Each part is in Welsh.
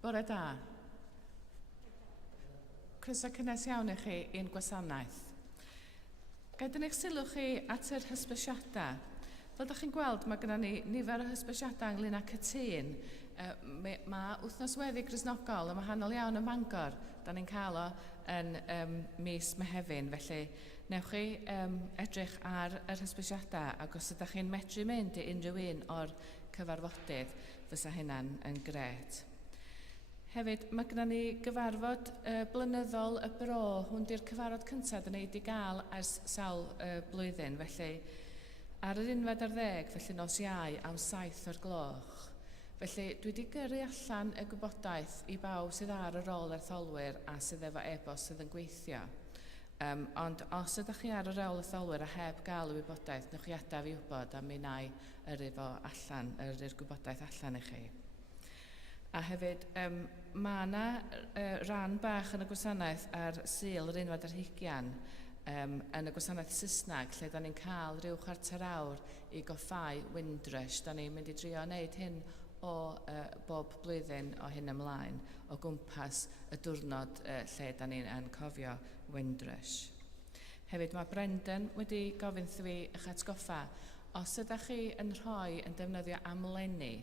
Bore da. Croeso cynnes iawn i chi i'n gwasanaeth. Gaethon eich sylw chi at yr hysbysiadau. Fel ydych chi'n gweld, mae gennym ni nifer o hysbysiadau ynglyn â cytun. Mae wythnos weddi Gristnogol yn wahanol iawn ym Mangor. Da ni'n cael o yn mis Mehefin, felly newch chi edrych ar yr hysbysiadau, ac os ydych chi'n medru mynd i unrhyw un o'r cyfarfodydd, fysa hynna'n yn gret. Hefyd, mae gennym ni gyfarfod blynyddol y bro. Hwn di'r cyfarfod cyntaf yn ei di gael ers sawl blwyddyn. Felly, ar yr 11, felly nos Iau, am 7 o'r gloch. Felly, dwi wedi gyrru allan y gwybodaeth i bawb sydd ar y rôl etholwyr a sydd efo e-bost sydd yn gweithio. Ond os ydych chi ar y rôl etholwyr a heb gael y wybodaeth, newch chi adaf i wybod a mi nai yrru fo allan, yrru'r gwybodaeth allan i chi. A hefyd, mae yna ran bach yn y gwasanaeth ar Sul yr 11 yn y gwasanaeth Saesneg, lle da ni'n cael rhyw 4 awr i goffau windrush. Da ni'n mynd i drio wneud hyn o bob blwyddyn o hyn ymlaen, o gwmpas y diwrnod lle da ni'n cofio windrush. Hefyd, mae Brendan wedi gofyn thwi eich atgoffa, os ydych chi yn defnyddio amlenni,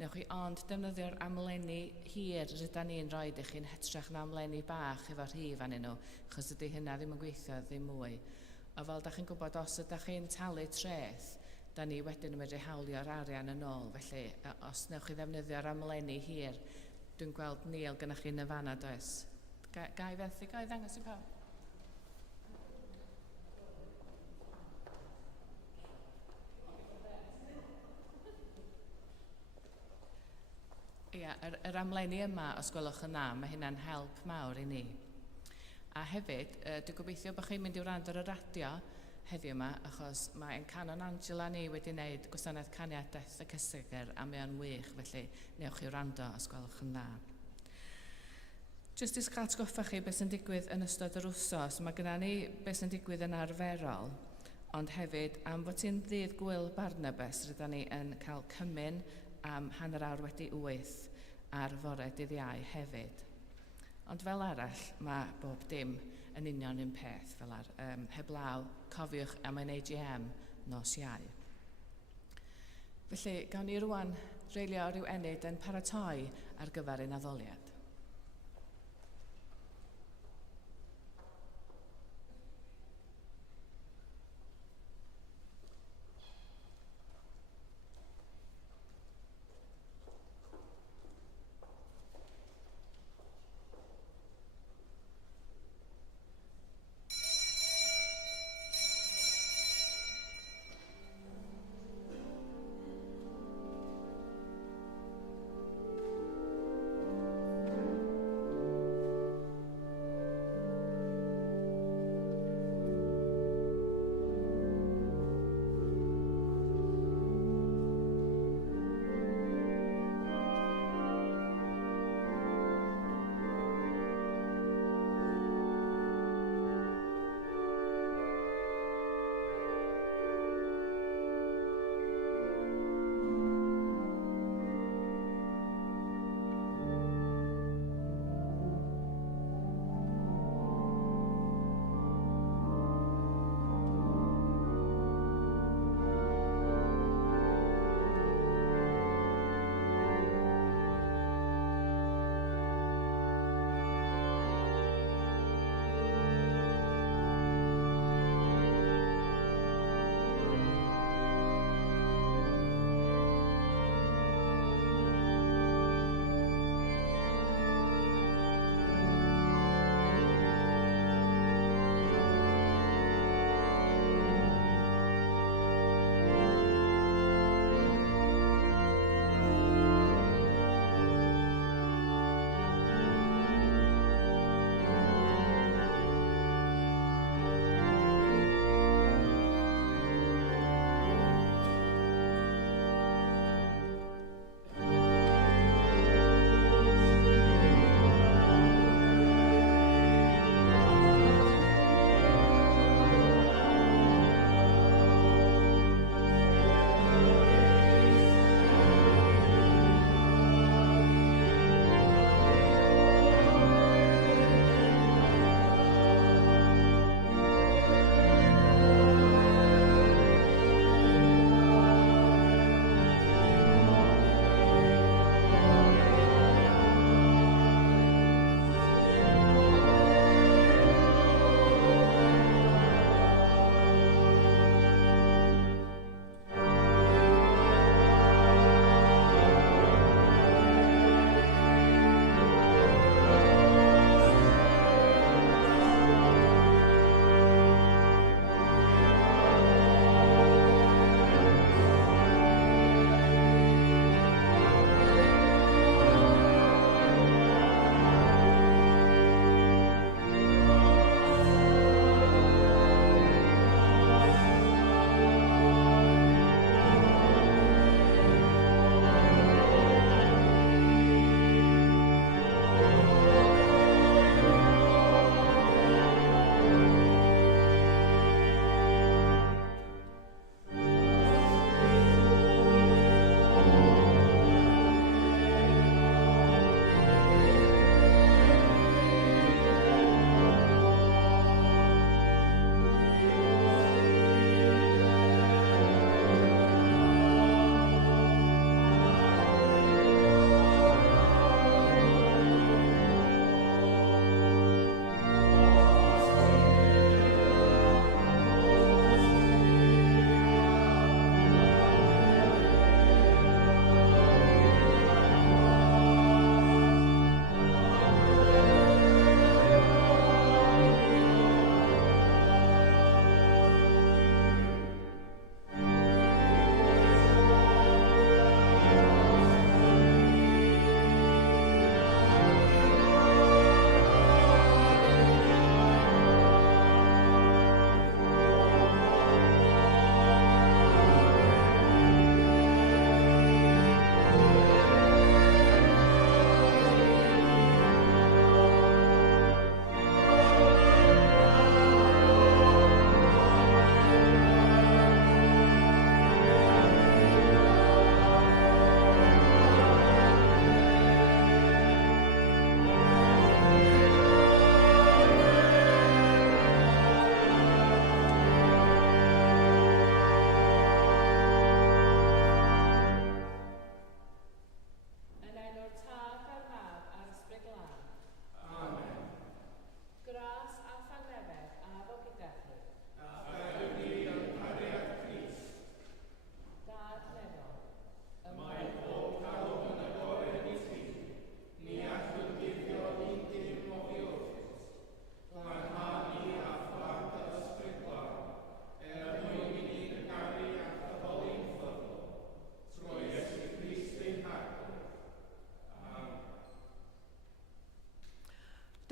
newch chi ond defnyddio'r amlenni hir rydyn ni'n rhoi i chi'n hytrach na amlenni bach efo rhif anyn nhw, achos ydy hynna ddim yn gweithio ddim mwy. O fel da chi'n gwybod, os ydych chi'n talu treth, da ni wedyn yn medru hawlio'r arian yn ôl. Felly, os newch chi ddefnyddio'r amlenni hir, dwi'n gweld Neil gynnach chi yn y fan does. Gai fethu, gai ddangos i pawb? Ia, yr amlenni yma, os gwelwch yn dda, mae hynna'n help mawr i ni. A hefyd, dwi'n gobeithio bod chi'n mynd i wrando ar y radio heddiw yma, achos mae'n canon Angela ni wedi wneud gwasanaeth caniadaeth y Cysigr, a mae o'n wych, felly newch chi wrando os gwelwch yn dda. Jyst i gael atgoffa chi beth sy'n digwydd yn ystod yr wsos, mae gennym ni beth sy'n digwydd yn arferol, ond hefyd, am fod ti'n ddydd gwyl Barnabas, rydyn ni yn cael cymyn am 7:08 ar fore dydd Iau hefyd. Ond fel arall, mae bob dim yn union un peth fel ar. Heblaw, cofiwch am ein AGM nos Iau. Felly, gawn ni rwan dreulio ryw enid yn paratoi ar gyfer ein addoliad.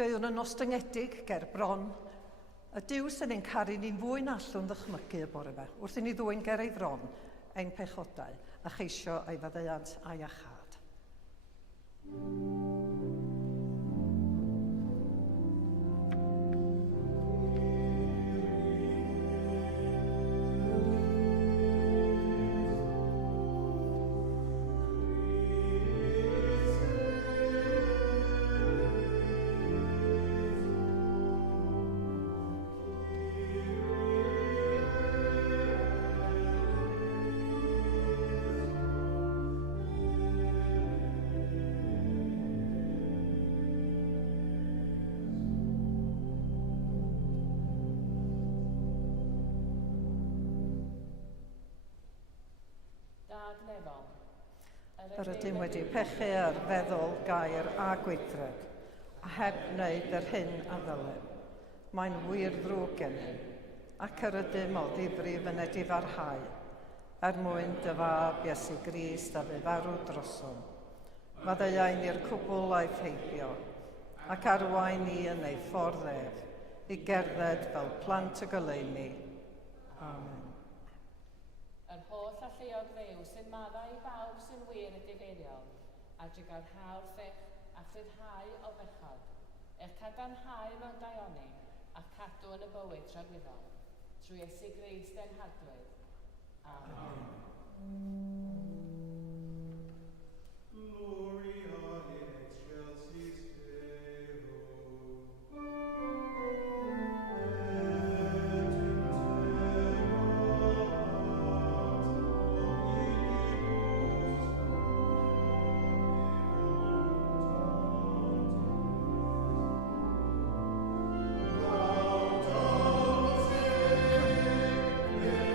Byddwn yn ostyngedig ger bron, y Duw sy'n ein caru ni'n fwy na allwn ddychmygu y bore yma, wrth i ni ddwy'n ger ei fron, ein pechodau, a cheisio ei faddeuant a'i achad. Yr ydym wedi pechu ar feddwl, gair a gweithred, a heb wneud yr hyn a ddylem. Mae'n wir ddrwg gennym, ac yr ydym o ddifri fyned i farhau, mwyn dy fab Iesu Grist a fe farw drosom. Maddeuai ni'r cwbl a'i theibio, ac arwain ni yn ei ffordd ef, i gerdded fel plant y goleuni. Amen. Yr holl alluog ddew sy'n maddau i bawb sy'n wir y difeiriol, a drwy'r hawdd eich a chryddhau o bechod, eich cadarnhau mewn daioni a cadw yn y bywyd tragwyddol, trwy Iesu Grist ein hadwyd. Amen. Gloria in excelsis Deo.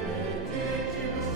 Benedictus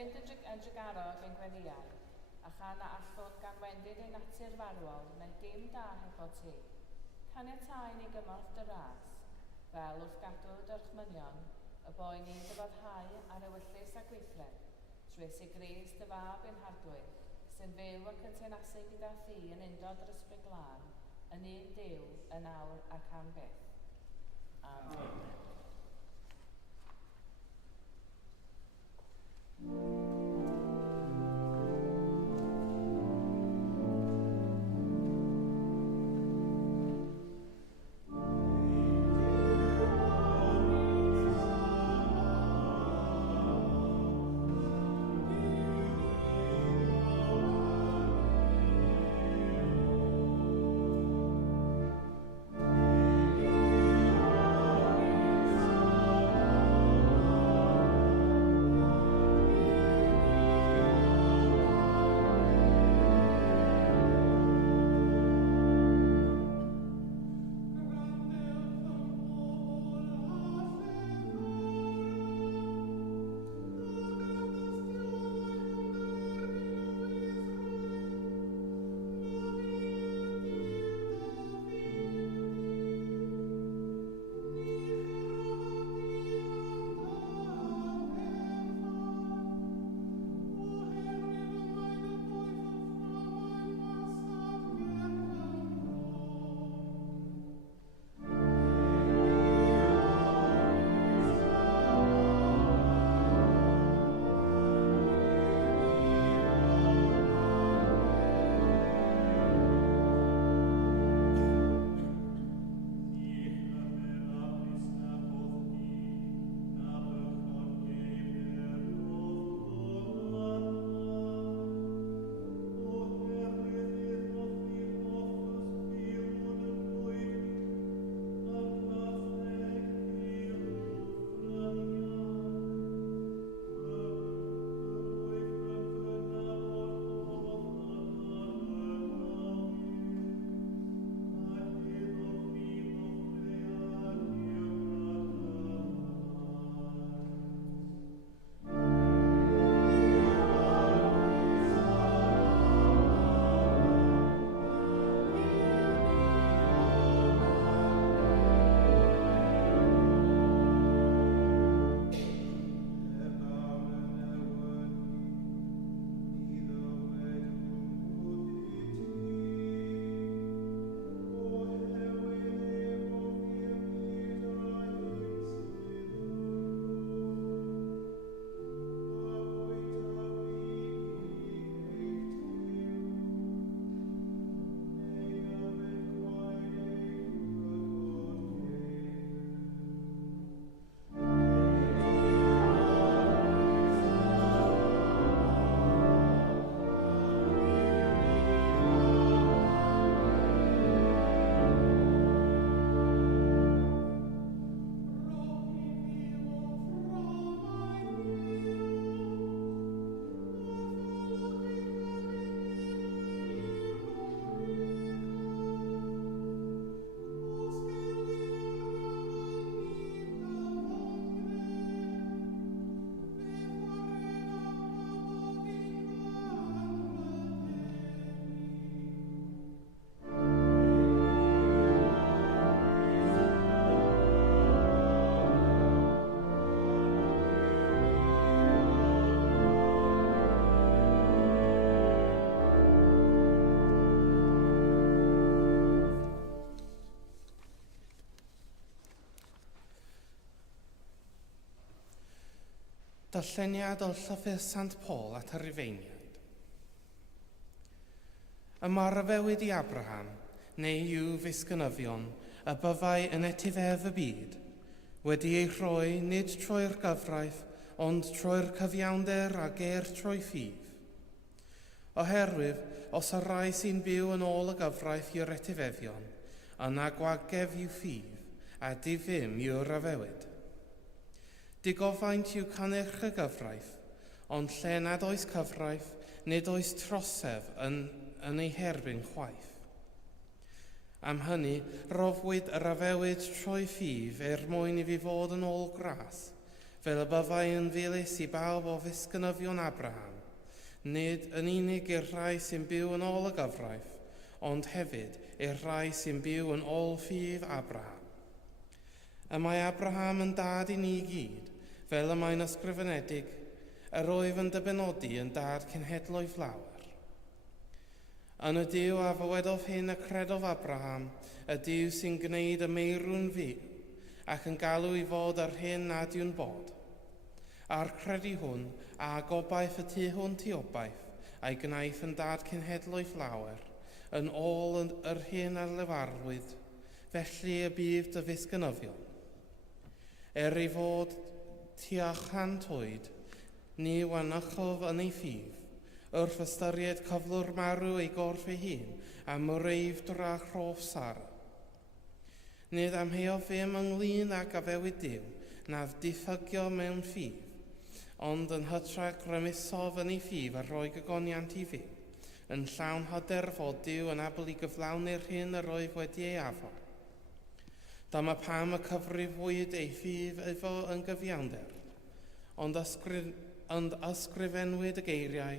fynd yn drygarog yn gweddïau, a chan na allwn gan wendid ei natur farwol, neu dim da hefo ti. Caniatáu ni gymorth dy ras, fel wrth gadw dyrchmynion, y boi ni'n dyfodhau ar ewyllus a gweithred, trwy si gris dy fab yn hardwyr, sy'n fyw ac yn tenasu gyda thi yn undod yr ysbryd glân, yn un Duw, yn awr ac am byth. Amen. Darlleniad o'r llyfr Sant Paul at y Rufeiniaid. Ymarfewyd i Abraham, neu yw fisgynyddion, y byddai yn etifedd y byd, wedi ei rhoi nid trwy'r gyfraith, ond trwy'r cyfiawnder a ger trwy ffydd. Oherwydd, os y rai sy'n byw yn ôl y gyfraith i'r etifeddion, yna gwagef yw ffydd, a difym yw'r ryfewyd. Digofaint yw cynyrch y gyfraith, ond lle nad oes cyfraith, nid oes trosedd yn ei herbyn chwaith. Am hynny, rofwyd y ryfewyd trwy ffydd mwyn i fi fod yn ôl gras, Fel y byddai yn ddilys I bawb o ddisgynyddion Abraham, nid yn unig i'r rhai sy'n byw yn ôl y gyfraith, ond hefyd i'r rhai sy'n byw yn ôl ffydd Abraham. Y mae Abraham yn dad I ni gyd, fel y mae'n ysgrifenedig, yr oedd yn dybenodi yn dad cenhedloedd lawer. Yn y Duw a fywedodd hyn y credodd Abraham, y Duw sy'n gwneud y meirw'n fyw, ac yn galw I fod yr hyn nad yw'n bod. A'r credu hwn a gobaith y tu hwnt I obaith, a'i gwnaeth yn dad cenhedloedd lawer, yn ôl yr hyn a lefarwyd, felly y bydd dy ddisgynyddion. Ei fod tua 100 oed, ni wanychodd yn ei ffydd, wrth ystyried cyflwr marw ei gorff ei hun am reif drach rof Sara. Nid amheodd ddim ynglyn ag afewid Duw, naf diffygio mewn ffydd, ond yn hytrach grymusodd yn ei ffydd a rhoi gygoniant I fyw, yn llawn hyder fod Duw yn abl I gyflawni'r hyn yr oedd wedi ei afon. Dyma pam y cyfrifwyd ei ffydd efo yn gyfiawnder, ond ysgrifenwyd y geiriau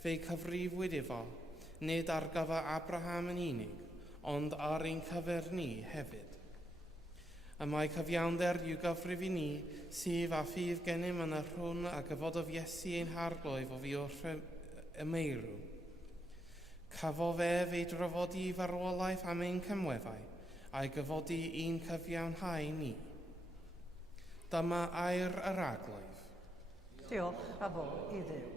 fe'i cyfrifwyd efo, nid ar gyfer Abraham yn unig, ond ar ein cyfer ni hefyd. Y mae cyfiawnder i'w gyfrif I ni sydd a ffydd gennym yn y rhwn a gyfododd Iesu ein harglwyf o fi wrth y meirw. Cafodd ei drafodi farwolaeth am ein cymweddau, a'i gyfodi un cyfiawnhau ni. Dyma air yr aglwyf. Diolch a fo I Dduw.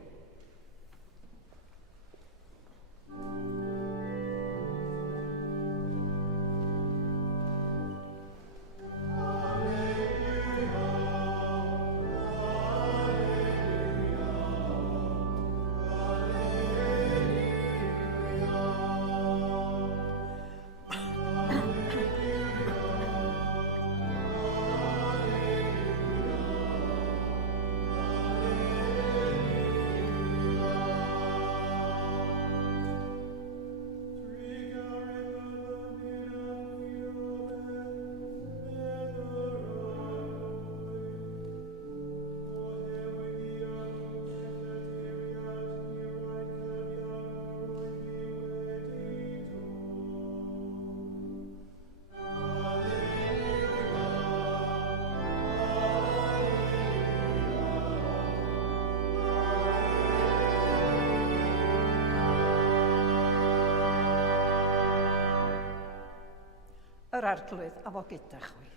Yr arglwydd a fo gyda chwi.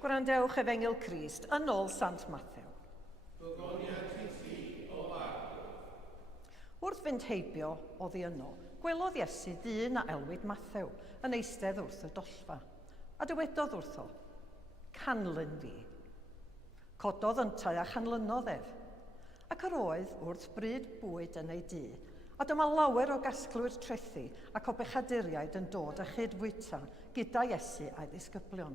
Gwrandewch Efengil Crist yn ôl Sant Mathew. Wrth fynd heibio oddi yno, gwelodd Iesu dyn a elwyd Mathew yn eistedd wrth y dollfa, a dywedodd wrtho, canlyn fi. Cododd yntau a chanlynodd ef, ac yr oedd wrth bryd bwyd yn ei dŷ, a dyma lawer o gasglwyr trethu ac o bechaduriaid yn dod â chydfwyta gyda Iesu a'i ddisgyblion.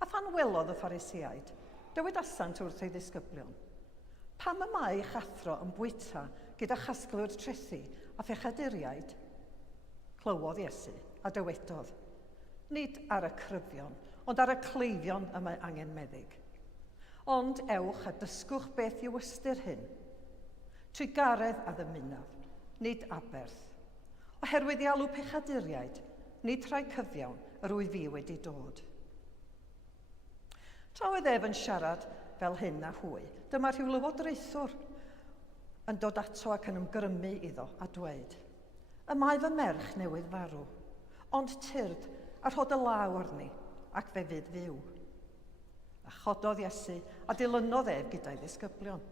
A phan welodd y Pharisiaid, dywed asant wrth ei ddisgyblion. Pam y mae eich athro yn bwyta gyda chasglwyr trethu a phechaduriaid? Clywodd Iesu a dywedodd, nid ar y cryfion, ond ar y cleifion y mae angen meddyg. Ond ewch a dysgwch beth yw ystyr hyn. Trigaredd a ddymunaf, nid aberth. Oherwydd I alw pechaduriaid, nid rhai cyfiawn yr wyf fi wedi dod. Tra oedd ef yn siarad fel hyn a hwy, dyma rhyw lywodraethwr yn dod ato ac yn ymgrymu iddo a dweud, y mae fy merch newydd farw, ond tyrd a rhod y law arni ac fe fydd fyw. A chododd Iesu a dilynodd ef gyda'i ddisgyblion.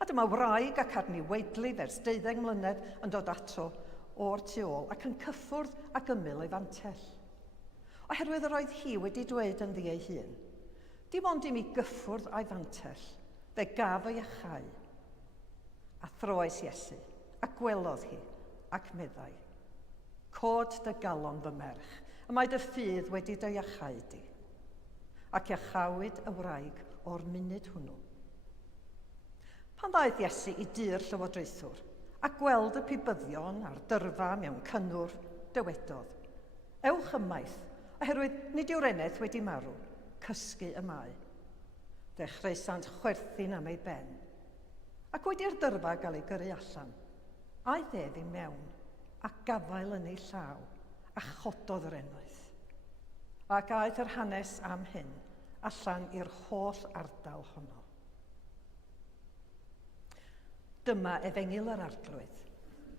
A dyma wraig ac arni weidli ers 12 mlynedd yn dod ato o'r tu ôl ac yn cyffwrdd ac ymyl ei fantell. Oherwydd yr oedd hi wedi dweud yn ddi ei hun, dim ond I mi gyffwrdd a'i fantell, fe gaf ei achau. A throes Iesu, a gwelodd hi, ac meddai, cod dy galon fy merch, y mae dy ffydd wedi dy iachau di. Ac iachawyd y wraig o'r munud hwnnw. Pan ddaeth Iesu I dŷ'r llywodraethwr, a gweld y pibyddion a'r dyrfa mewn cynnwr, dywedodd, ewch ymaith, oherwydd nid yw'r eneth wedi marw, cysgu y mae. Dechreusa'n chwerthin am ei ben. Ac wedi'r dyrfa gael ei gyrru allan, aeth ef i mewn, a gafael yn ei llaw, a chododd yr enwaith. Ac aeth yr hanes am hyn allan i'r holl ardal honno. Dyma efengil yr arglwydd,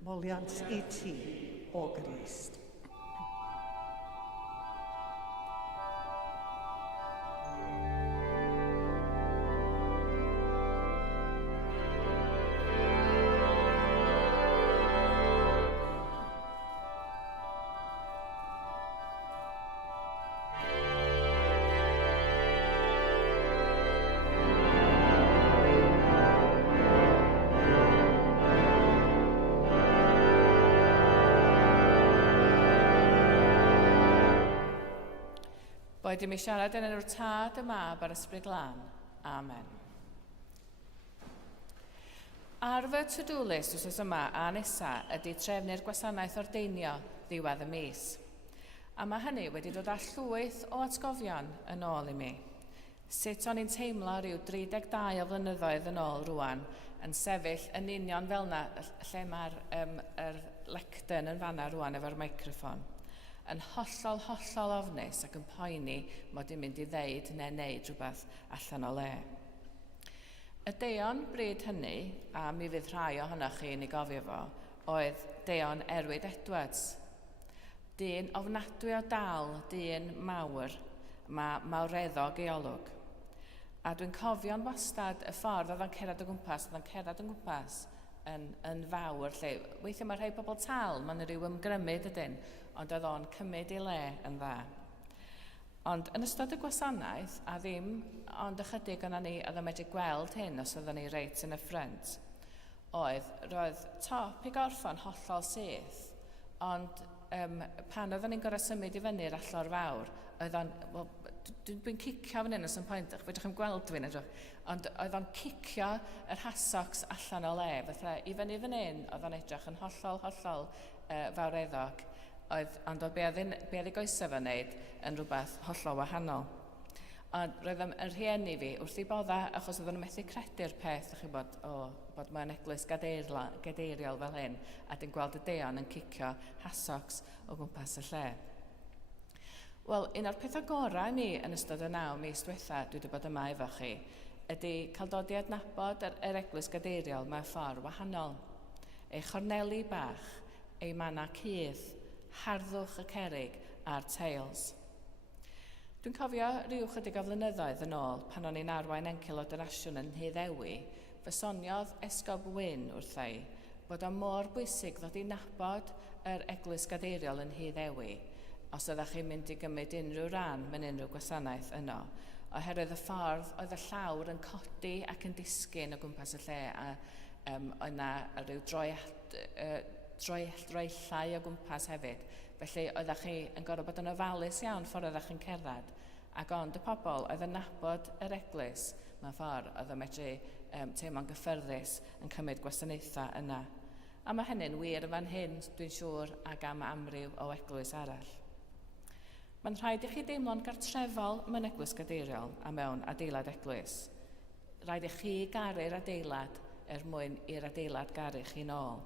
moliant i ti o Grist. Boed i mi siarad yn enw'r Tad, y Mab a'r Ysbryd Glân. Amen. Ar fy to-do list wrth yma a nesa ydy trefnu'r gwasanaeth ordeinio ddiwedd y mis. A mae hynny wedi dod â llwyth o atgofion yn ôl i mi. Sut o'n i'n teimlo rhyw 32 o flynyddoedd yn ôl rwan, yn sefyll yn union fel yna, lle mae'r lectern yn fanna rwan efo'r meicroffon. Yn hollol ofnus ac yn poeni mod i'n mynd i ddeud neu wneud rhywbeth allan o le. Y deion bryd hynny, a mi fydd rhai ohonoch chi yn ei gofio fo, oedd deion Erwyd Edwards. Dyn ofnadwy o dal, dyn mawr, mawreddog geolwg. A dwi'n cofio'n wastad y ffordd oedd o'n cerdded o gwmpas, yn fawr, lle weithio mae rhai pobl tal, mae'n rhyw ymgrymyd ydyn, ond oedd o'n cymryd i le yn dda. Ond yn ystod y gwasanaeth, a ddim ond ychydig o'na ni oedd yn medru gweld hyn os oedden ni reit yn y ffrynt, roedd top i gorffan hollol syth, ond pan oedden ni'n gorau symud i fyny'r allor fawr, oedd o'n, dwi'n cicio fan hyn os yn pwynt, fedrwch chi'n gweld fi'n edrych, ond oedd o'n cicio yr hasocs allan o le, fatha i fyny fan hyn, oedd o'n edrych yn hollol fawreddog, ond o be oedd ei goesau fo'n neud yn rhywbeth hollol wahanol. Ond roedd yn rhieni fi wrth i bodda, achos oedden nhw'n methu credu'r peth, ych chi bod mae'n eglwys gadeiriol fel hyn, a dwi'n gweld y deion yn cicio hasocs o gwmpas y lle. Wel, un o'r pethau gorau mi yn ystod y 9 mis diwetha dwi wedi bod yma efo chi, ydy cael dod i adnabod yr eglwys gadeiriol mewn ffordd wahanol. Ei chorneli bach, ei mana cudd, harddwch y cerig a'r teils. Dwi'n cofio rhyw chydig o flynyddoedd yn ôl pan o'n i'n arwain encil o dynasiwn yn Nhyddewi, fy soniodd Esgob Wyn wrthai bod o mor bwysig ddod i nabod yr eglwys gadeiriol yn Nhyddewi, os ydych chi'n mynd i gymryd unrhyw ran mewn unrhyw gwasanaeth yno, oherwydd y ffordd oedd y llawr yn codi ac yn disgyn o gwmpas y lle, a oedd yna rhyw droellau o gwmpas hefyd. Felly oeddech chi yn gorfod bod yn ofalus iawn ffordd oeddech chi'n cerdded, ac ond y pobl oedd yn nabod yr eglwys mewn ffordd oedd yn medru teimlo'n gyffyrddus yn cymryd gwasanaethau yna. A mae hynny'n wir yn fan hyn, dwi'n siŵr, ag am amryw o eglwys arall. Mae'n rhaid i chi deimlo'n gartrefol mewn eglwys gadeiriol a mewn adeilad eglwys. Rhaid i chi garu'r adeilad mwyn i'r adeilad garu chi nôl.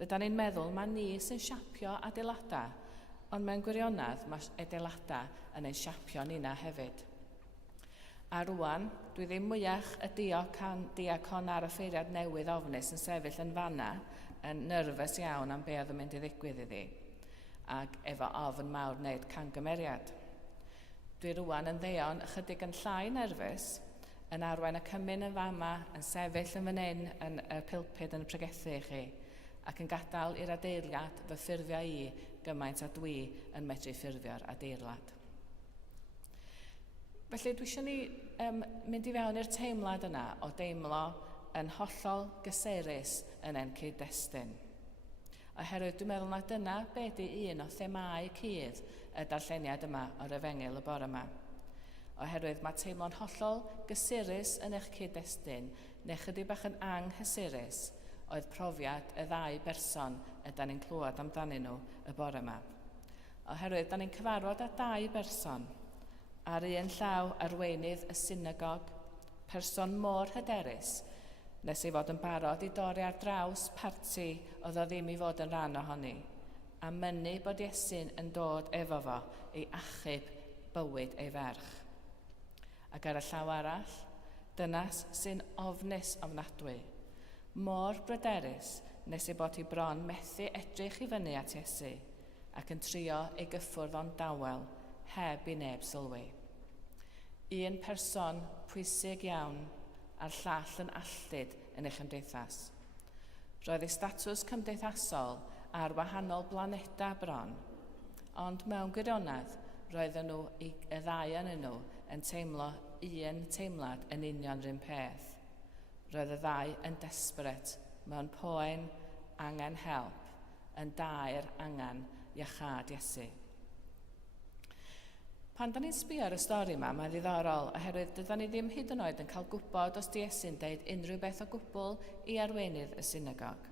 Rydyn ni'n meddwl mae ni sy'n siapio adeiladau, ond mewn gwirionedd mae adeiladau yn ein siapio ni'na hefyd. A rwan, dwi ddim mwyach y diacon ar y ffeiriad newydd ofnus yn sefyll yn fanna, yn nyrfys iawn am be oedd yn mynd i ddigwydd iddi, ac efo ofn mawr wneud camgymeriad. Dwi rwan yn ddeion ychydig yn llai nerfus, yn arwain y cymyn yn fama, yn sefyll yn fan hyn yn y pilpid yn y pregethu i chi, ac yn gadael i'r adeiliad fy ffurfio i gymaint a dwi yn medru ffurfio'r adeilad. Felly dwi eisiau ni mynd i fewn i'r teimlad yna o deimlo yn hollol gysurus yn ein cyd-destun. Oherwydd dwi'n meddwl na dyna be di un o themau cudd y darlleniad yma o'r efengil y bore yma. Oherwydd mae teimlo'n hollol gysurus yn eich cyd-destun, neu chydig bach yn anghysurus, oedd profiad y 2 berson ydyn ni'n clywed amdanyn nhw y bore yma. Oherwydd, da ni'n cyfarfod â 2 berson, Ar un llaw arweinydd y synagog, person mor hyderus, nes ei fod yn barod i dorri ar draws parti oedd o ddim i fod yn rhan ohoni, a mynnu bod Iesu'n yn dod efo fo i achub bywyd ei ferch. Ac ar y llaw arall, dynas sy'n ofnus ofnadwy, mor bryderus nes ei bod hi bron methu edrych i fyny at Iesu ac yn trio ei gyffwrdd o'n dawel heb i neb sylwi. Un person pwysig iawn a'r llall yn alltud yn eich gymdeithas. Roedd ei statws cymdeithasol ar wahanol blaneda bron, ond mewn gwirionedd roedden nhw y ddau yn nhw yn teimlo un teimlad yn union rhywun peth. Roedd y ddau yn desperate, mewn poen, angen help, yn daer angen iachad Iesu. Pan da ni'n sbio ar y stori yma, mae'n ddiddorol oherwydd dydyn ni ddim hyd yn oed yn cael gwybod os di Iesu'n deud unrhyw beth o gwbl i arweinydd y synagog.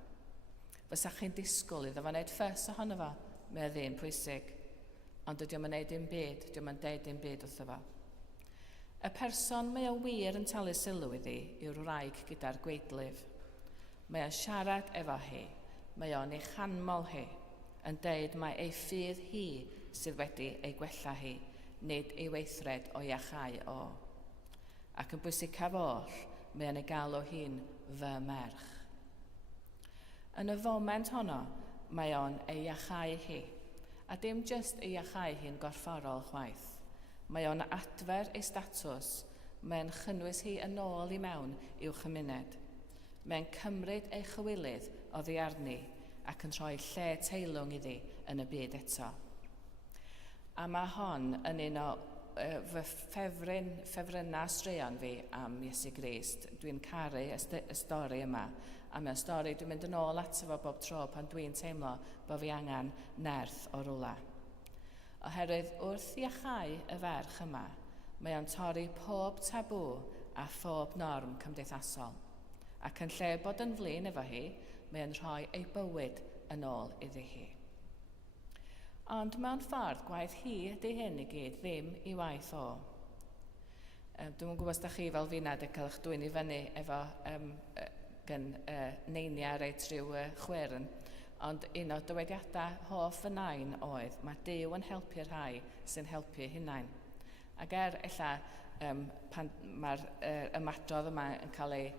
Fysa chi'n disgwyl iddo fo wneud ffys ohono fo, mae ddyn pwysig, ond dydy o'n wneud dim byd, dydy o'n deud dim byd wrtho fo. Y person mae o wir yn talu sylw iddi yw'r wraig gyda'r gweidlif. Mae o'n siarad efo hi, mae o'n ei chanmol hi, yn deud mae ei ffydd hi sydd wedi ei gwella hi, nid ei weithred o iachau o. Ac yn bwysicaf oll, mae yn ei galw hi'n fy merch. Yn y foment honno, mae o'n ei iachau hi, a dim jyst ei iachau hi'n gorfforol chwaith. Mae o'n adfer ei statws, mae'n chynnwys hi yn ôl i mewn i'w chymuned. Mae'n cymryd ei chywilydd oddi arni ac yn rhoi lle teilwng iddi yn y byd eto. A mae hon yn un o fy ffefrynnau straeon fi am Iesu Grist. Dwi'n caru y stori yma, a mae'n stori dwi'n mynd yn ôl ato fo bob tro pan dwi'n teimlo bod fi angen nerth o rwla. Oherwydd wrth iachau y ferch yma, mae o'n torri pob tabw a phob norm cymdeithasol. Ac yn lle bod yn flin efo hi, mae o'n rhoi ei bywyd yn ôl iddi hi. Ond mewn ffordd, gwaith hi ydy hyn i gyd ddim i waith o. Dwi'n gwybod os da chi fel fi nad yn cael eich dwy'n i fyny efo neinia reit rhyw chwyrn, ond un o dywediadau hoff y nain oedd mae Duw yn helpu rhai sy'n helpu hunain. Ac ella pan mae'r ymadrodd yma yn cael ei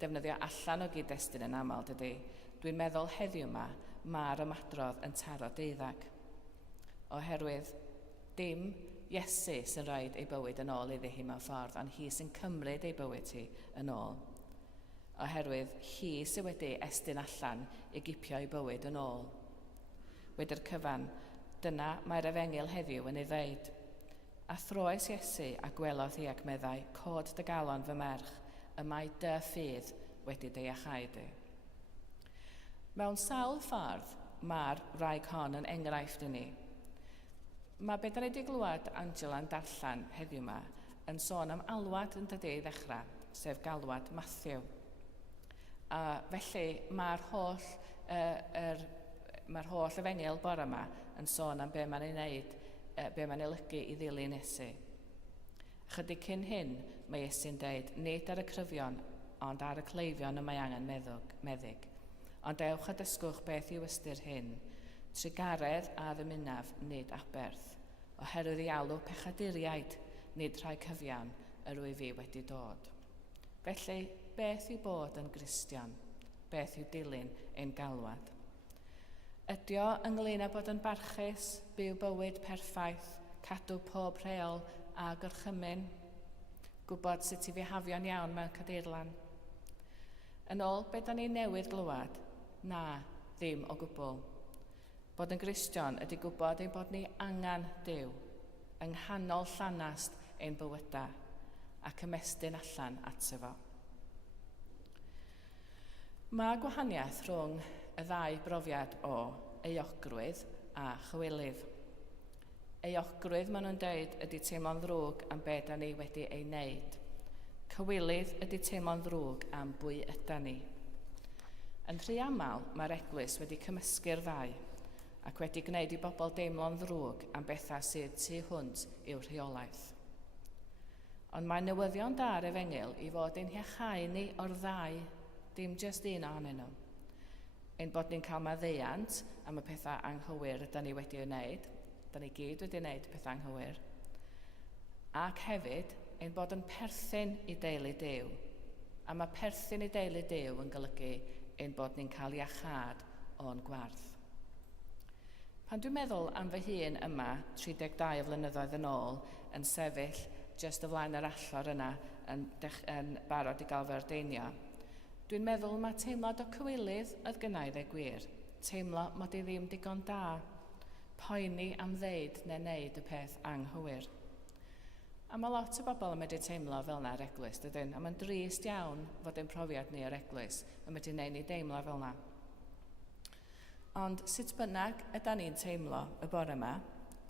defnyddio allan o gyd-destun yn aml, dydy, dwi'n meddwl heddiw yma mae'r ymadrodd yn taro deuddag. Oherwydd dim Iesu sy'n rhaid ei bywyd yn ôl iddi hi mewn ffordd, ond hi sy'n cymryd ei bywyd hi yn ôl. Oherwydd hi sy'n wedi estyn allan i gipio ei bywyd yn ôl. Wedi'r cyfan, dyna mae'r Efengil heddiw yn ei ddeud. A throes Iesu a gwelodd hi ac meddai, cod dy galon fy merch, y mae dy ffydd wedi dy iachau di. Mewn sawl ffordd, mae'r wraig hon yn enghraifft i ni. Mae beth da ni wedi glywed Angela'n darllen heddiw yma yn sôn am alwad yn dydi i ddechrau, sef galwad Matthew. A felly mae'r holl efengil bore yma yn sôn am be mae'n ei wneud, be mae'n olygu i ddilyn Iesu. Chydig cyn hyn, mae Iesu'n deud, nid ar y cryfion, ond ar y cleifion y mae angen meddyg. Ond ewch a dysgwch beth yw ystyr hyn, trigaredd a ddymunaf, nid aberth, oherwydd i alw pechaduriaid, nid rhai cyfiawn, yr wyf fi wedi dod. Felly, beth yw bod yn Gristion? Beth yw dilyn ein galwad? Ydy o ynglŷn â bod yn barchus, byw bywyd perffaith, cadw pob rheol a gorchymyn, gwybod sut i fihafio'n iawn mewn cadeirlan? Yn ôl, be da ni newydd glywed? Na, ddim o gwbl. Bod yn Gristion ydy gwybod ein bod ni angen Duw, yng nghanol llanast ein bywydau, ac ymestyn allan ato fo. Mae gwahaniaeth rhwng y ddau brofiad o euogrwydd a chywilydd. Euogrwydd, maen nhw'n deud, ydy teimlo'n ddrwg am be da ni wedi ei wneud. Cywilydd ydy teimlo'n ddrwg am bwy yda ni. Yn rhy aml, mae'r Eglwys wedi cymysgu'r ddau ac wedi gwneud i bobl deimlo'n ddrwg am bethau sydd tu hwnt i'w rheolaeth. Ond mae newyddion da'r Efengyl i fod ein hiachau ni o'r ddau, dim jyst un ohonyn nhw. Ein bod ni'n cael maddeuant am y pethau anghywir ydyn ni wedi wneud, ydyn ni gyd wedi wneud pethau anghywir, ac hefyd ein bod yn perthyn i deulu Duw. A mae perthyn i deulu Duw yn golygu ein bod ni'n cael iachad o'n gwarth. Pan dwi'n meddwl am fy hun yma 32 flynyddoedd yn ôl yn sefyll jyst o flaen yr allor yna yn barod i gael fy ordeinio, dwi'n meddwl mae teimlad o cywilydd oedd gynnau ddeu gwir. Teimlo mod i ddim digon da, poeni am ddeud neu wneud y peth anghywir. A mae lot o bobl yn medru teimlo fel yna'r eglwys, dydyn? A mae'n drist iawn fod ein profiad ni o'r eglwys yn medru gwneud ni deimlo fel yna. Ond sut bynnag ydyn ni'n teimlo y bore yma,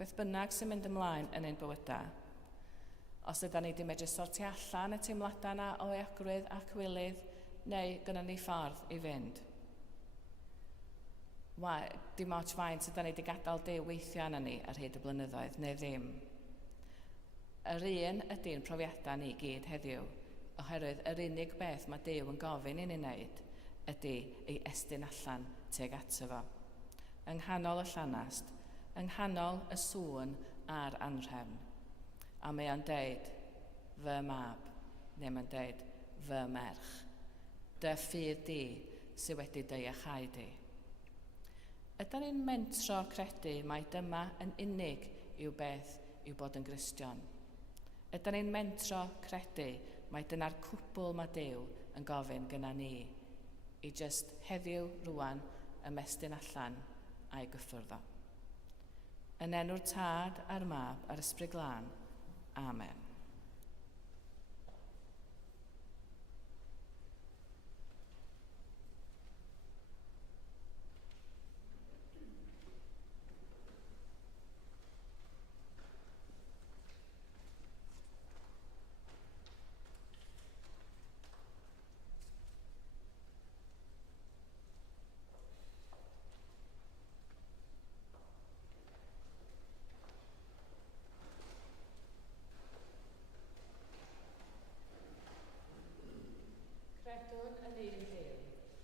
beth bynnag sy'n mynd ymlaen yn ein bywydau, os ydyn ni wedi medru sortio allan y teimladau yna o eogrwydd a cywilydd, neu gynnon ni ffordd i fynd. Dim ots faint ydyn ni wedi gadael Duw weithio arno ni ar hyd y blynyddoedd, neu ddim. Yr un ydy'n profiadau ni gyd heddiw, oherwydd yr unig beth mae Duw yn gofyn i ni wneud ydy ei estyn allan tuag ato fo. Yng nghanol y llanast, yng nghanol y sŵn a'r anrhefn. A mae o'n deud, fy mab, neu mae'n deud, fy merch. Dy ffydd di sydd wedi dy iachau di. Ydyn ni'n mentro credu mai dyma yn unig yw beth yw bod yn Gristion. Ydyn ni'n mentro credu mai dyna'r cwbl mae Duw yn gofyn gyda ni i jyst heddiw rwan ymestyn allan a'i gyffwrdd o. Yn enw'r Tad a'r Mab a'r Ysbryd Glân. Amen. Credwn yn un Duw,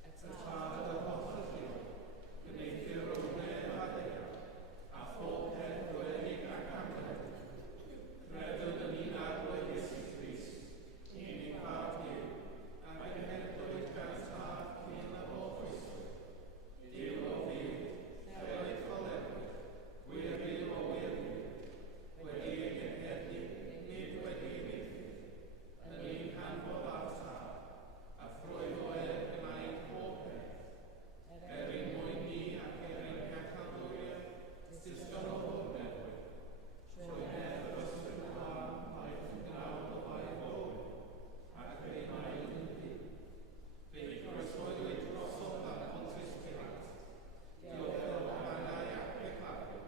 y Tad y holl ydyw, gwneithio rownd a ddeia, a phob peth gwedig ac anghyd. Credwn yn un arglwydd Iesu Christ, unig fab Duw, ac yn hedfod gan tad cyn y holl oesoedd. Duw o fyw, newid colerwydd, gwir byw o wirwyr, wedi ei genhedlu, nid wedi ei weithio, yn un hanfod ar tad. A thrwydd oer gynnau pob peth, ein mwyn ni ac ein hachalwyr, disgyn o hwn newydd, trwy nedd yr ysbryd glân paeth yn gnawd o bai fawr, ac fe'i mai yn ddi. Fe'i croeshoelwyd drosodd ar Pontius Pilat, diolchel o angau ac echafu,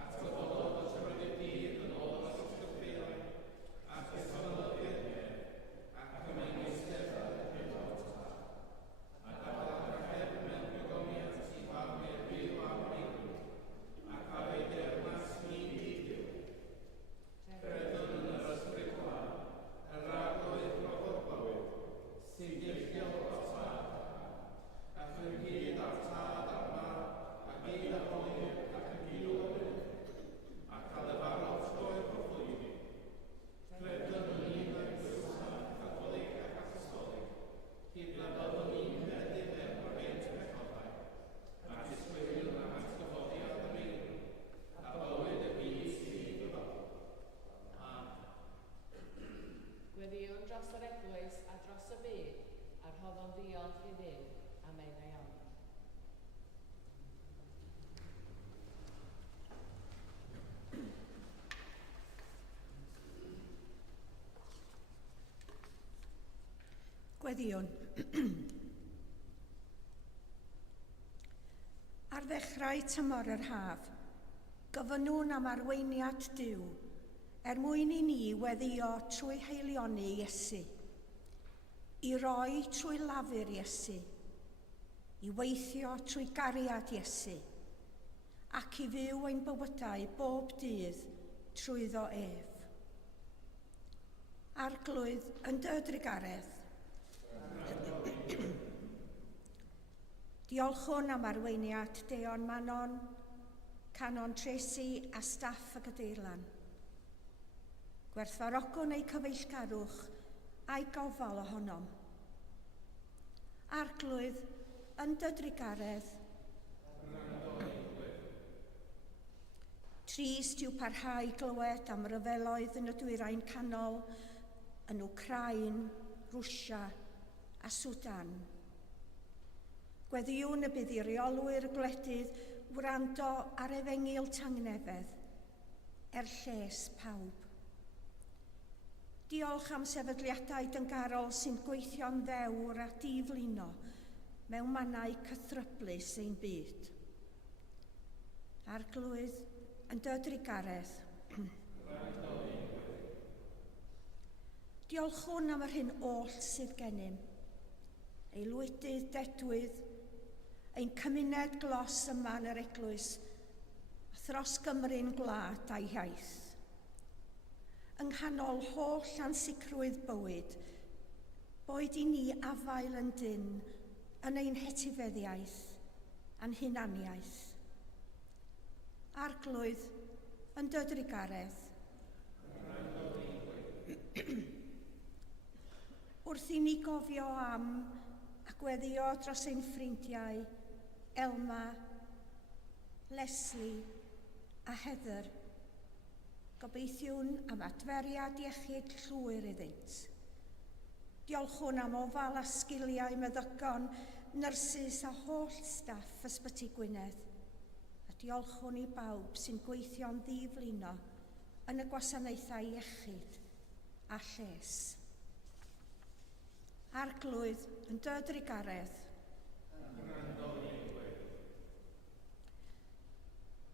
ac tyfododd o trydydd dydd yn ôl at ysgrythurau, ac esblynodd i'r ac yn ei eisteddau yn ôl tad. A dafodd ar hefn mewn gogoniant i farnu'r byw a'r brigwyd, ac ar ei dernas ni didiw. Credwn yn yr ysbryd glân, yr arglwydd proforbywyd, sy'n ddirgio o tad, ac yn hyd ar tad a'r mab, a gyd a hwyr ac yn gyd o fyw, a cael y farod troi'r proffwyni. Credwn yn un eglwys Catholig ac Apostolig, hyd na byddwn ni'n medru mewn ar ein pechodau, a disgwyl am atgyfodiad yr un, a bywyd y byd sy'n gyfod. Amen. Gweddiwn dros yr eglwys a dros y byd, a rhoddon ddiolch i Dduw am ei ddeion. Gweddiwn. Ar ddechrau tymor yr haf, gofynnwn am arweiniad Duw, mwyn i ni weddio trwy heilioni Iesu, i roi trwy lafur Iesu, i weithio trwy gariad Iesu, ac i fyw ein bywydau bob dydd trwyddo ef. Arglwydd yn dy drigaredd. Diolchwn am arweiniad Deon Manon, Canon Tracy a staff y Gadeirlan. Gwerthfawrogwn eu cyfeillgarwch a'i gofal ohonom. Arglwydd yn dy drigaredd. Trist yw parhau glywed am ryfeloedd yn y Dwyrain Canol, yn Wcrain, Rwsia a Sudan. Gweddiwn y bydd i reolwyr gwledydd wrando ar efengil tangnefedd, lles pawb. Diolch am sefydliadau dyngarol sy'n gweithio'n ddewr a diflino mewn mannau cythryblus ein byd. Arglwydd yn dy drigaredd. Diolchwn am yr hyn oll sydd gennym, aelwydydd dedwydd, ein cymuned glos yma yn yr eglwys, a thros Gymru'n gwlad a'i hiaith. Yng nghanol holl ansicrwydd bywyd, boed i ni afael yn dyn yn ein hetifeddiaeth a'n hunaniaeth. Arglwydd yn dy drigaredd. Wrth i ni gofio am a gweddio dros ein ffrindiau Elma, Leslie a Heather, gobeithiwn am adferiad iechyd llwyr iddynt. Diolchwn am ofal a sgiliau meddygon, nyrsys a holl staff Ysbyty Gwynedd, a diolchwn i bawb sy'n gweithio'n ddiflino yn y gwasanaethau iechyd a lles. Arglwydd yn dy drigaredd.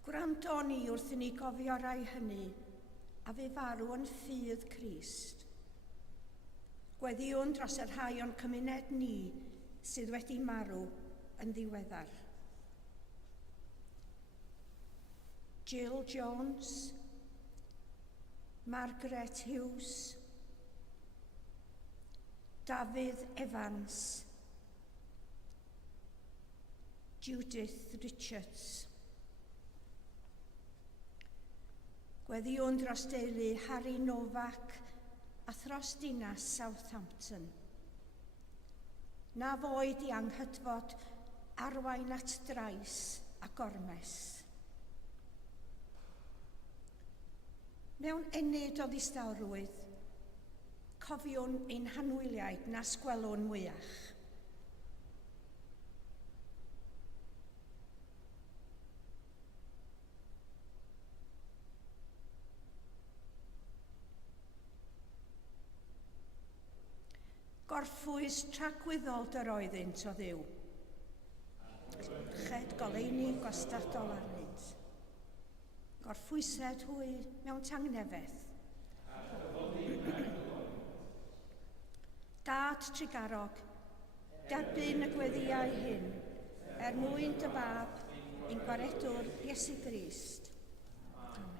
Gwrando ni wrth i ni gofio rai hynny a fe farw yn ffydd Crist. Gweddiwn dros y rhai o'n cymuned ni sydd wedi marw yn ddiweddar. Jill Jones, Margaret Hughes, Dafydd Evans, Judith Richards. Gweddiwn dros deulu Harry Novak a thros dinas Southampton. Na foed i anghydfod arwain at drais a gormes. Mewn enid o ddistawrwydd, cofiwn ein hanwyliaid na sgwelwn mwyach. Gorffwys tragwyddol dy roeddynt o ddiw. Ched goleuni gostadol arnynt. Gorffwysed hwy mewn tangnefedd. Dad trigarog, derbyn y gweddiau hyn, mwyn dy fab, ein gwaredwr Iesu Grist. Amen.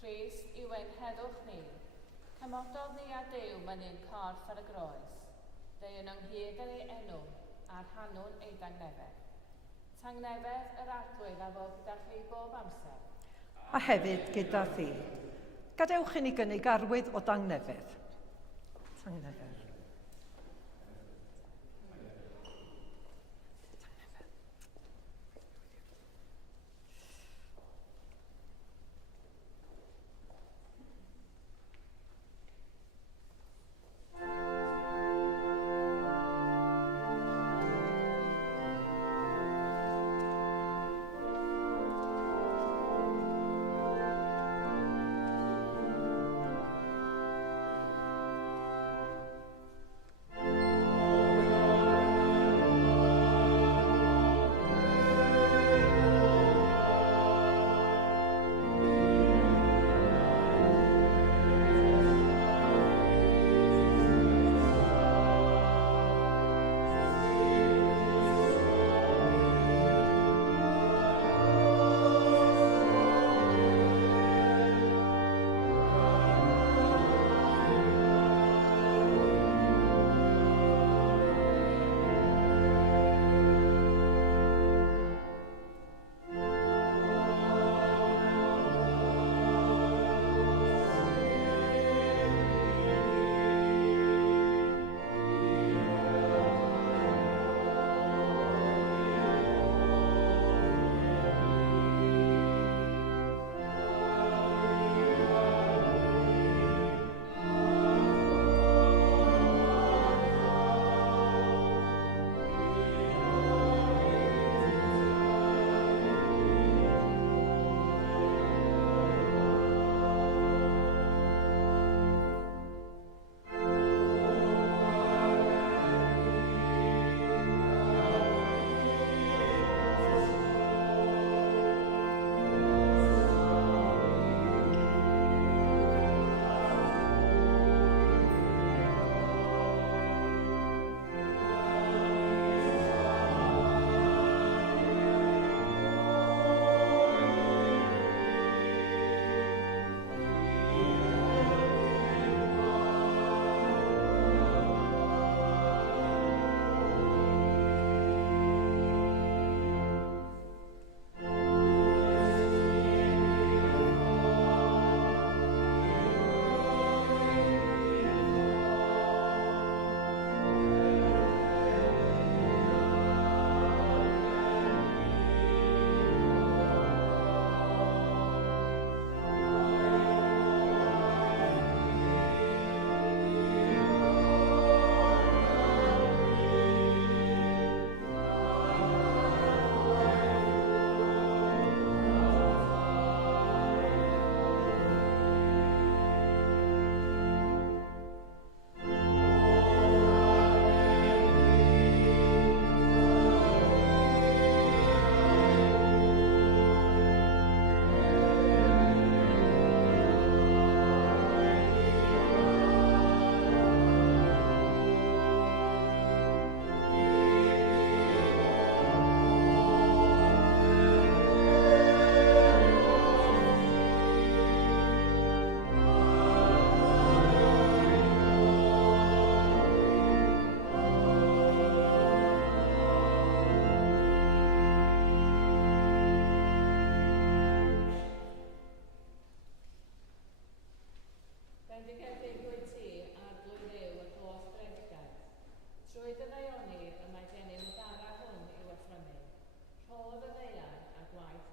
Crist yw ein heddwch ni, cymododd ni a Duw myny'n corff ar y groes, deu'n ynghyd yn ei enw a'r hanwn ei dangnefedd. Tangnefedd yr arglwydd a fod gyda chi bob amser. A hefyd gyda thi. Gadewch i ni gynnig arwydd o dangnefedd. Tangnefedd.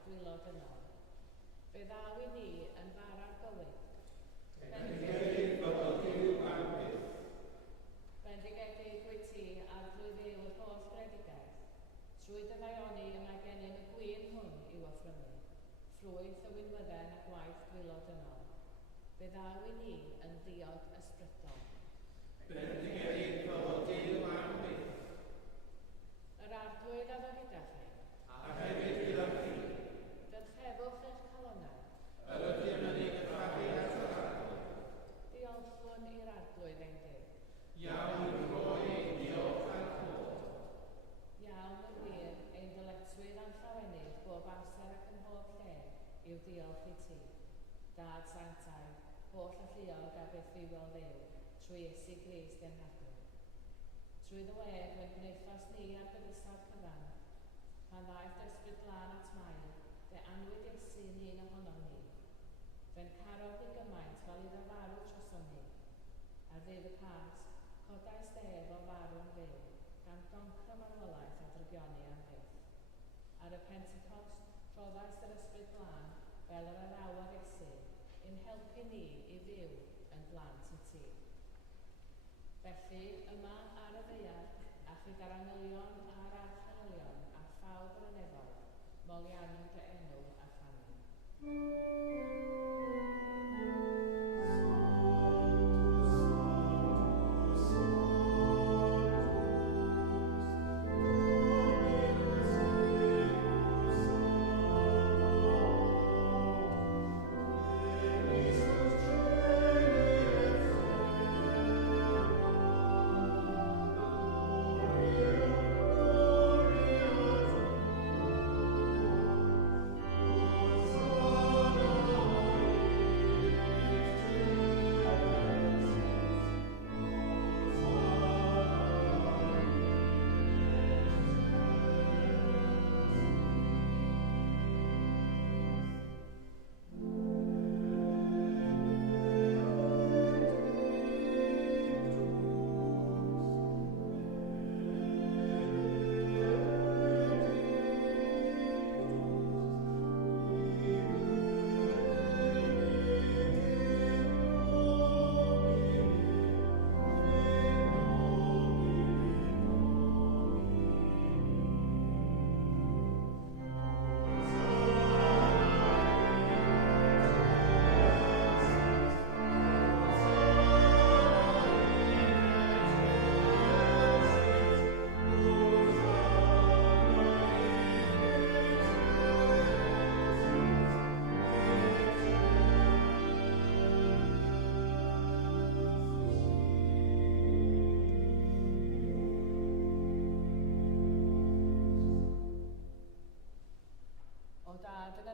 dwylod yno. Fe ddaw i ni yn fara'r bywyd. Bendigedig fod o Duw am byth. Bendigedig wyt ti ar drwyddew'r holl gredigaeth. Trwy dy ddaioni y mae gennym y gwyn hwn i'w offrymu. Ffrwyth y wynwydden a gwaith dwylod yno. Fe ddaw i ni yn ddiod ysbrydol. Bendigedig fod o Duw am byth. Yr arglwydd a ddo gyda chi. A hefyd gyda chi. Dyrchefwch eich calonnau. Yr ydym yn ei gyfrafu at yr arglwydd. Diolchwn i'r arglwydd ein Duw. Iawn yn rhoi ein diolch ar clod. Iawn yn wir ein dyletswydd a'n llawenydd bob amser ac yn holl lle i'w diolch i ti. Dad sanctaidd, holl a lluog a beth ddiwel ddew, trwy Iesu Grist ein Hadw. Trwy ddweg fe'n gwneithos ni ar bydysawd cyfan, pan ddaeth ysbryd glân at mael, fe anwyd Iesu ni un ohonom ni. Fe'n carodd ni gymaint fel iddo farw trosom ni. Ar ddydd y Pasg, codais def o farw'n fyw, gan goncro marwolaeth a drygioni am byth. Ar y Pentecost, rhoddais yr ysbryd glân fel yr arawad Iesu, yn helpu ni i fyw yn blant i ti. Felly, yma ar y ddaear, a chyda'r angylion a'r archanylion a phawb yn y nefoedd, molianw dy enw a chanu.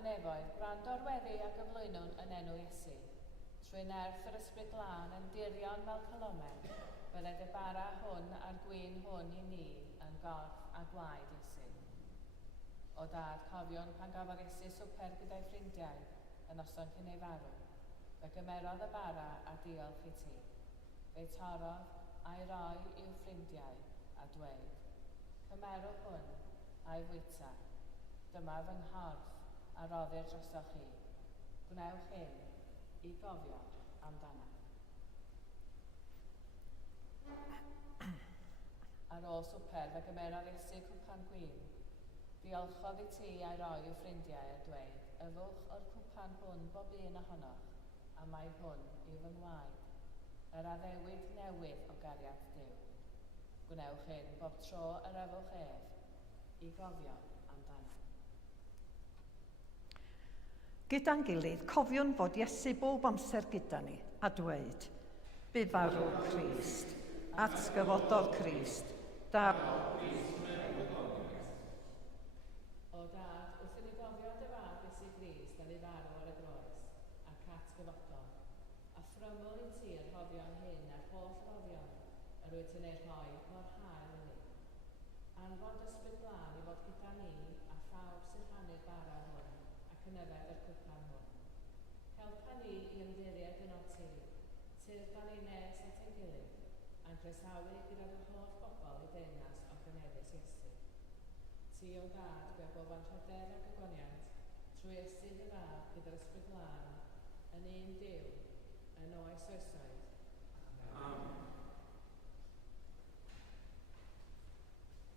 nefoedd, gwrando'r weddi a gyflwynwn yn enw Iesu. Trwy nerth yr ysbryd glân yn dirion fel cylomen, bydded y bara hwn a'r gwyn hwn i ni yn gorff a gwaed Iesu. O dad, cofiwn pan gafodd Iesu swper gyda'i ffrindiau yn noson cyn ei farw. Fe gymerodd y bara a diolch i ti. Fe torodd a'i roi i'w ffrindiau a dweud, cymerwch hwn a'i fwyta. Dyma fy nghorff a roddir drosoch chi. Gwnewch hyn i gofio amdana. Ar ôl swper, fe gymerodd Iesu cwpan gwyn. Diolchodd i ti a'i roi i'w ffrindiau a dweud, yfwch o'r cwpan hwn bob un ohonoch, a mae hwn yw fy ngwaed, yr addewid newydd o gariad Duw. Gwnewch hyn bob tro yr yfwch ef i gofio amdana. Gyda'n gilydd, cofiwn fod Iesu bob amser gyda ni a dweud, bu farw Crist, atgyfododd Crist, da... O dad, wrth i ni gofio dy fab Iesu Grist yn ei farw ar y groes, ac atgyfodol, a thrymwr i ti yn rhofio'n hyn a'r holl rhofio'n yr wyt yn ei rhoi mor hael i ni. Anfon ysbryd glân i fod gyda ni a phawb sy'n rhannu'r bara hwn ac yn yfed yr cwpan hwn. Helpa ni i ymddiried yn o ti, tirdan ei nes at ei gilydd, a'n croesawu gyda'r holl bobl i deyrnas o gyneddus Iesu. Ti o dad, gwe bob yn hyder ac agoniant, trwy ysydd y fab gyda'r ysbryd glân, yn un Duw, yn oes oesoedd. Amen.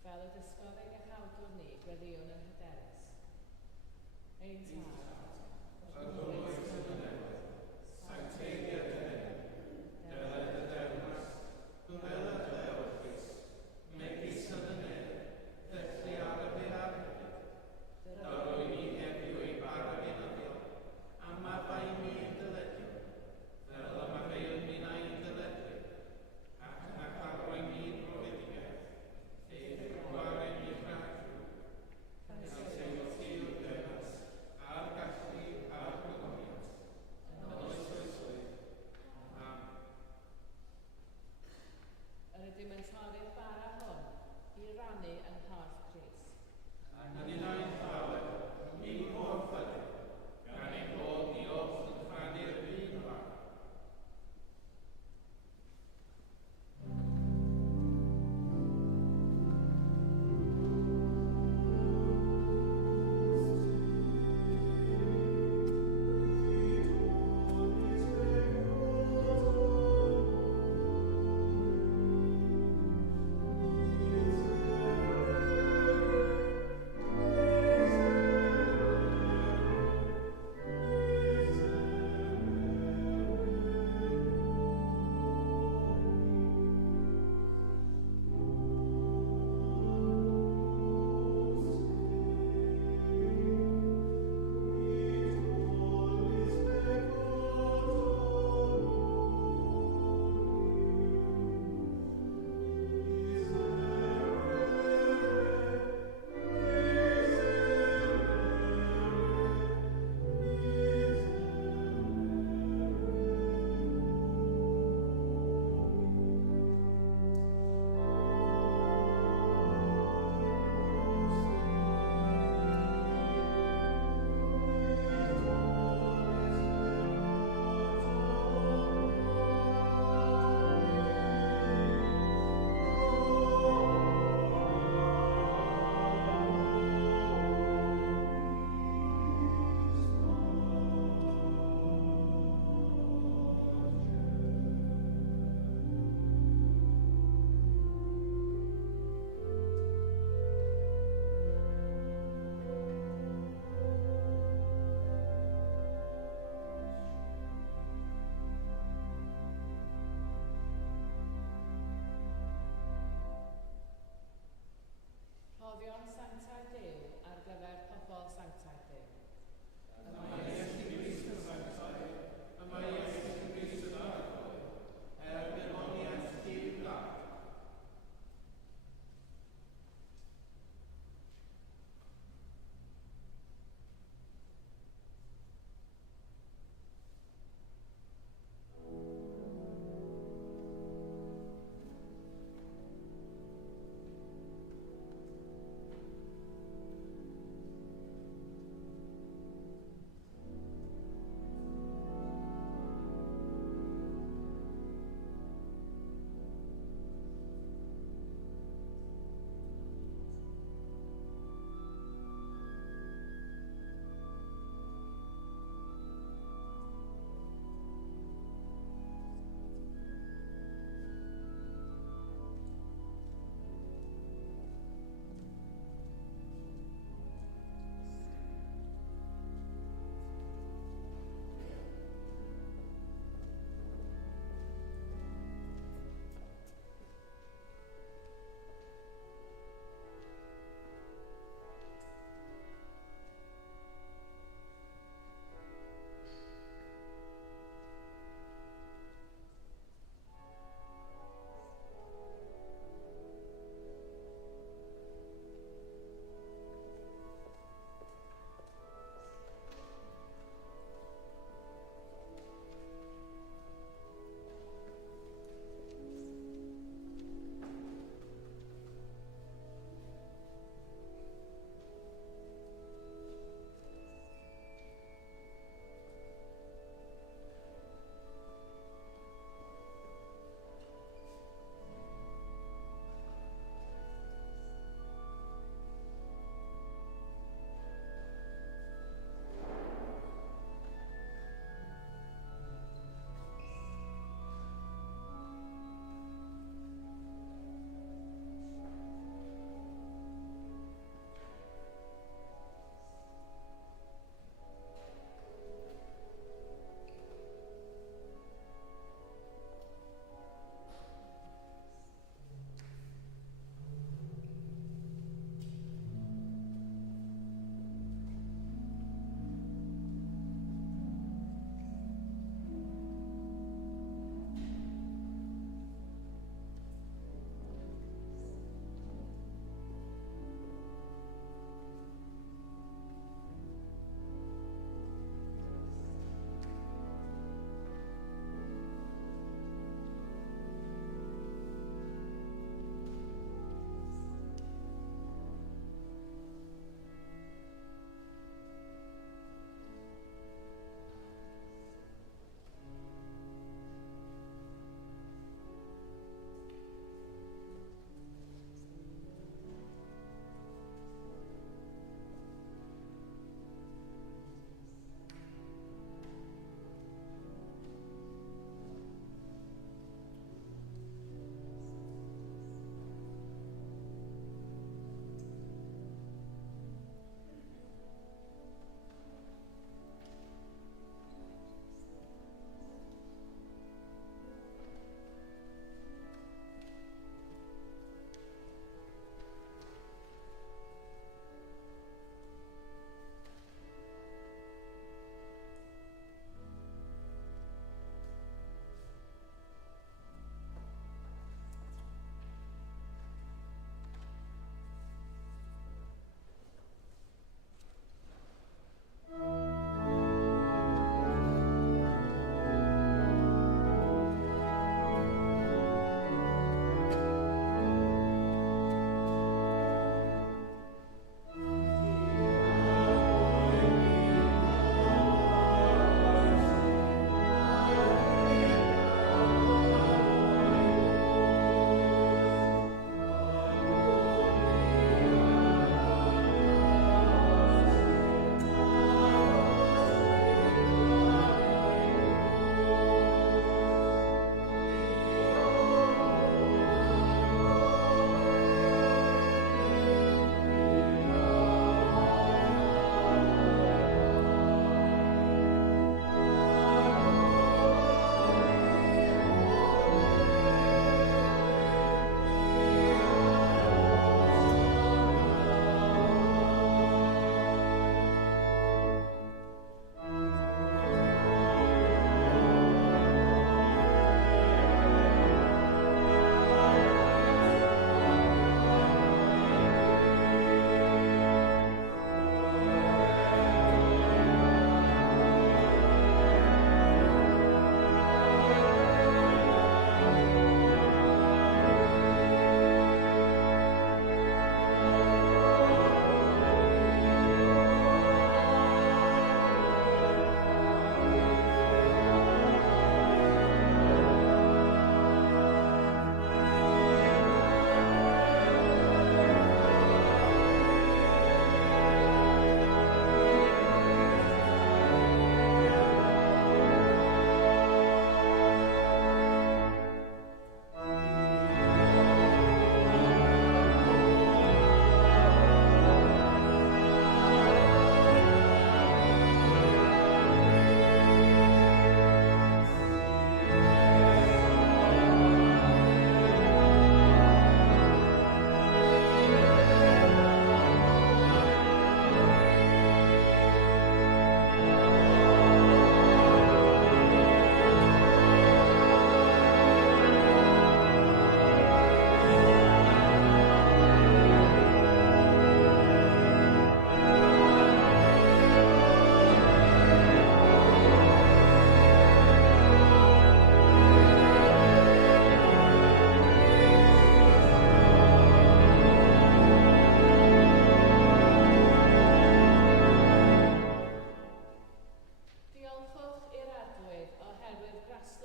Fel y dysgodd ein iachawdwr ni, gweddiwn yn hyderus. Ein tad, Yr hwnnw sy'n yn newydd, sancteidiad yn enw, deled y dermas, gwneud y dleorchus, megis yn y neb, felly ar y bydd ar hyd. Dyrwy ni heddiw ei bar y fynyddio, a maddau ni yn dyledio, fel y maddeuwn ni na i'n dyledu, ac arwain ni profedigaeth, eith gwaren ni rhagw, gan seilio ti o'r denas, a'r gallu a'r gwybod.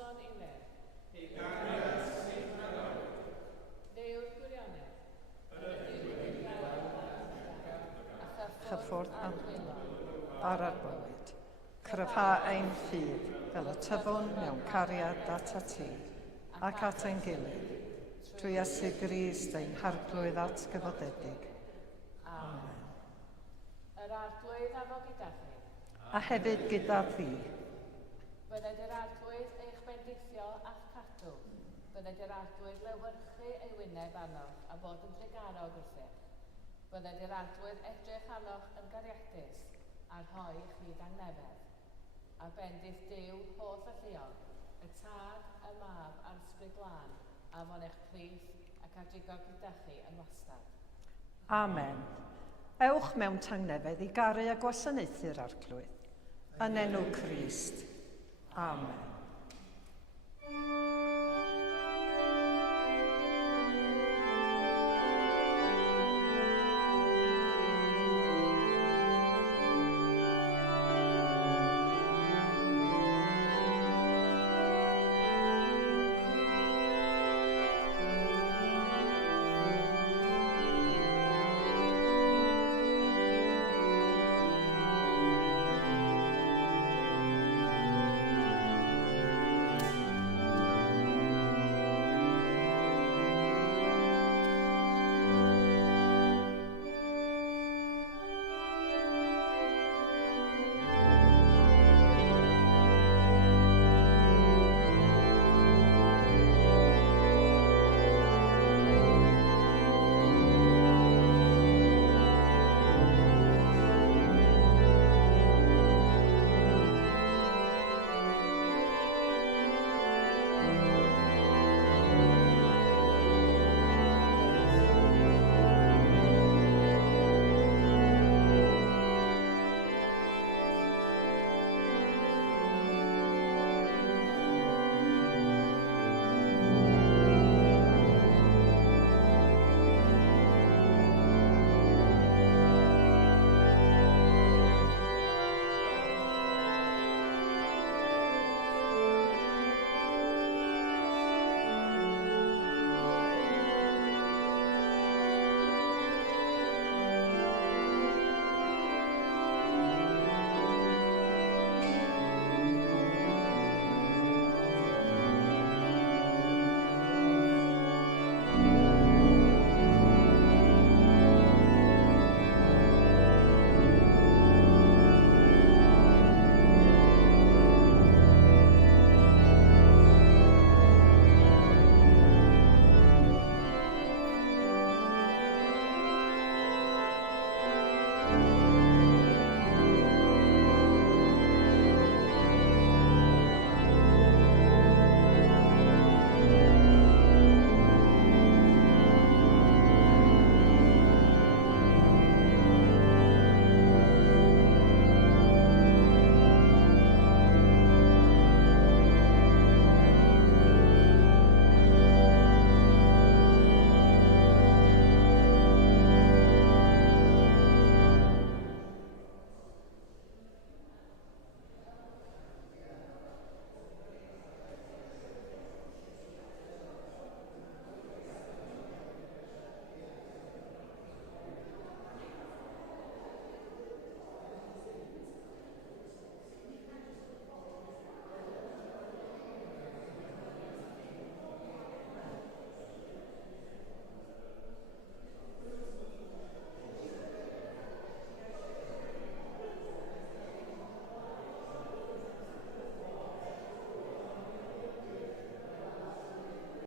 noson i le. Ei gariad sy'n rhaid. Dew'r gwirionedd. Chyffwrdd am ara'r bywyd. Cryfha ein ffydd fel y tyfwn mewn cariad at y ti ac at ein gilydd. Trwy Iesu Grist ein harglwydd atgyfoddedig. Amen. Yr arglwydd afo gyda chi. A hefyd gyda thi. Bydded yr arglwydd eich bendithio a'ch cadw. Bydded yr arglwydd lewyrchu ei wyneb anoch a bod yn drigarog wrthych. Bydded yr arglwydd edrych anoch yn gariadus a rhoi i chi dangnefedd. A bendith Duw holl y lleol, y tad, y mab a'r ysbryd glân, a fo'n eich plith ac adrigo gyda chi yn wastad. Amen. Ewch mewn tangnefedd i garu a gwasanaethu'r arglwydd. Yn enw Crist. Amen.